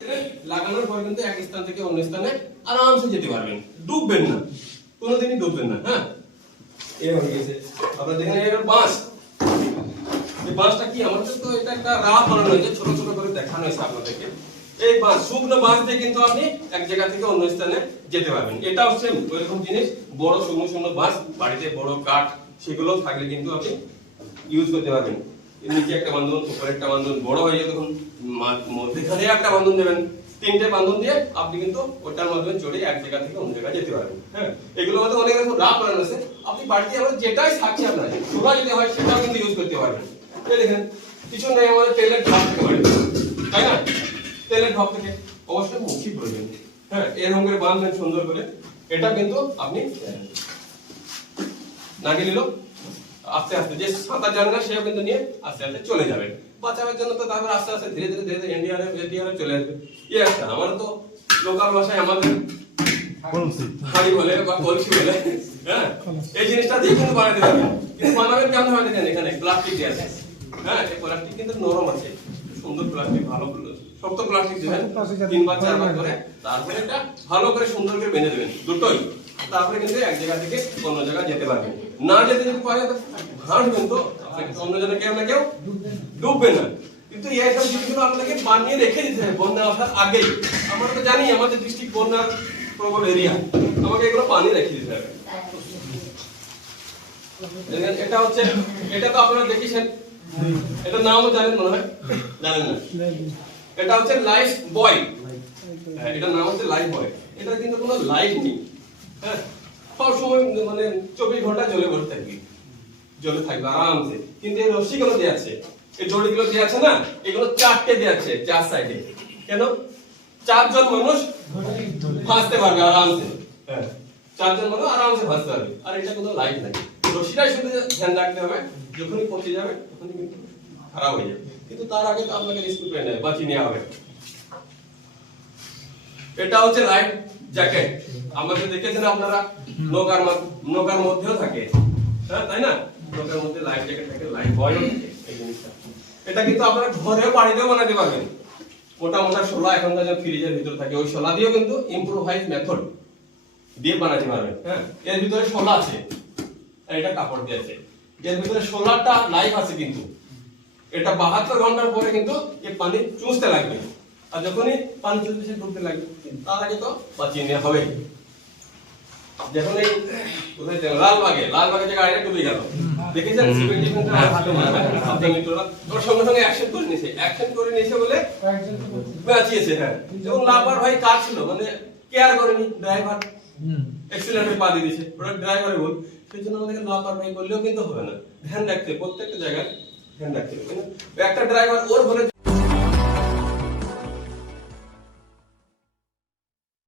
লাগানোর পর কিন্তু এক স্থান থেকে অন্য স্থানে আরামসে যেতে পারবেন, ডুববেন না, কোনোদিনই ডুববেন না। হ্যাঁ, এই হয়ে গেছে। আপনারা দেখেন এর বাঁশ, এই বাঁশটা কি আমাদের তো এটা একটা রাফ বানানো হয়েছে, ছোট ছোট করে দেখানো হয়েছে আপনাদেরকে। এই বাঁশ, শুকনো বাঁশ দিয়ে কিন্তু আপনি এক জায়গা থেকে অন্য স্থানে যেতে পারবেন। এটাও সেম ওইরকম জিনিস, বড় শুকনো শুকনো বাঁশ, বাড়িতে বড় কাঠ সেগুলো থাকলে কিন্তু আপনি ইউজ করতে পারবেন। নিচে একটা বান্ধন, উপরে একটা বান্ধন, বড় হয়ে যায় তখন মধ্যখানে একটা বান্ধন দেবেন। তিনটে বান্ধন দিয়ে আপনি কিন্তু ওটার মাধ্যমে চড়ে এক জায়গা থেকে অন্য জায়গায় যেতে পারবেন। হ্যাঁ, এগুলোর মধ্যে অনেক রকম রাফ বানানো আছে, আপনি বাড়িতে আমার যেটাই থাকছে আপনার ছোলা যদি হয় সেটাও কিন্তু ইউজ করতে পারবেন। এই দেখেন কিছু নেই, আমাদের তেলের ঢাপ থেকে পারে, তাই না? তেলের ঢাপ থেকে অবশ্যই মুখি প্রয়োজন। হ্যাঁ, এরকম করে বাঁধবেন সুন্দর করে। এটা কিন্তু আপনি নাকি নিল আস্তে আস্তে, যে সাঁতার জানে না সেও কিন্তু নিয়ে আস্তে আস্তে চলে যাবে। বাঁচাবার জন্য তো তারপর আস্তে আস্তে ধীরে ধীরে ধীরে এনডিআরএফ চলে আসবে। এই একটা আমার তো লোকাল ভাষায় আমাদের হাড়ি বলে বা কলসি বলে। হ্যাঁ, এই জিনিসটা দিয়ে কিন্তু বানাতে পারবেন। কিন্তু বানাবেন কেমন হবে দেখেন, এখানে প্লাস্টিক দিয়ে আছে। হ্যাঁ, এই প্লাস্টিক কিন্তু নরম আছে, সুন্দর প্লাস্টিক, ভালো শক্ত প্লাস্টিক দিবেন 3 বা 4 বার করে, তারপরে এটা ভালো করে সুন্দর করে বেঁধে দেবেন দুটোই। তারপরে কিন্তু এক জায়গা থেকে অন্য জায়গায় যেতে পারবেন। না যেতে যদি পারে ভাসবেন তো অন্য জায়গায় কেউ না কেউ ডুববে না। কিন্তু এইসব জিনিসগুলো আপনাকে বানিয়ে রেখে দিতে হবে বন্যা আসার আগেই। আমরা তো জানি আমাদের ডিস্ট্রিক্ট বন্যার প্রবল এরিয়া, আমাকে এগুলো বানিয়ে রেখে দিতে হবে। এটা হচ্ছে, এটা তো আপনারা দেখেছেন, এটা নামও জানেন মনে হয়, জানেন না? এটা হচ্ছে লাইফ বয়। এটার নাম হচ্ছে লাইফ বয়। এটা কিন্তু কোনো লাইফ নেই। হ্যাঁ, সব সময় মানে 24 ঘন্টা জলে ভরে থাকবে, জলে থাকবে আরামসে। কিন্তু এই রশিগুলো দেয়া আছে, এই জড়িগুলো দেয়া আছে না, এগুলো 4টে দেয়া আছে 4 সাইডে। কেন? 4 জন মানুষ ভাসতে পারবে আরামসে। হ্যাঁ, 4 জন মানুষ আরামসে ভাসতে পারবে। আর এটা কোনো লাইফ নাই, রশিটাই শুধু ধ্যান রাখতে হবে, যখনই পৌঁছে যাবে তখনই কিন্তু খারাপ হয়ে যাবে। কিন্তু তার আগে তো আপনাকে রেস্কিউ করে নেবে, বাঁচিয়ে নেওয়া হবে। এটা হচ্ছে লাইফ জ্যাকেট। আমাদের দেখেছেন আপনারা নৌকার মধ্যেও থাকে। হ্যাঁ, তাই না? নৌকার মধ্যে লাইফ জ্যাকেট থাকে, লাইফ বয়ও থাকে। এই জিনিসটা এটা কিন্তু আপনারা ঘরেও বাড়িতেও বানাতে পারবেন। মোটা মোটা শোলা এখনকার যে ফ্রিজের ভিতর থাকে, ওই শোলা দিয়েও কিন্তু ইমপ্রোভাইজ মেথড দিয়ে বানাতে পারবেন। হ্যাঁ, এর ভিতরে শোলা আছে, এটা কাপড় দিয়ে আছে। এর ভিতরে শোলাটা লাইফ আছে, কিন্তু এটা 72 ঘন্টার পরে কিন্তু এই পানি চুষতে লাগবে। আর যখনই পানি চলতেছে ডুবতে লাগবে, তার আগে তো বাঁচিয়ে নেওয়া হবে। যখন এই কোথায় লালবাগে যে গাড়িটা ডুবে গেল, দেখেছেন সিভিল ডিফেন্সের হাতে মারা আপনি মিত্ররা ওর সঙ্গে সঙ্গে অ্যাকশন করে নিয়েছে বলে বাঁচিয়েছে। হ্যাঁ, যখন লাপার ভাই কাজ ছিল, মানে কেয়ার করেনি ড্রাইভার, অ্যাক্সিডেন্টে পা দিয়ে দিয়েছে, ওটা ড্রাইভারের ভুল। সেই জন্য আমাদেরকে লাপার ভাই বললেও কিন্তু হবে না, ধ্যান রাখতে, প্রত্যেকটা জায়গায় ধ্যান রাখতে হবে। একটা ড্রাইভার ওর ভুলে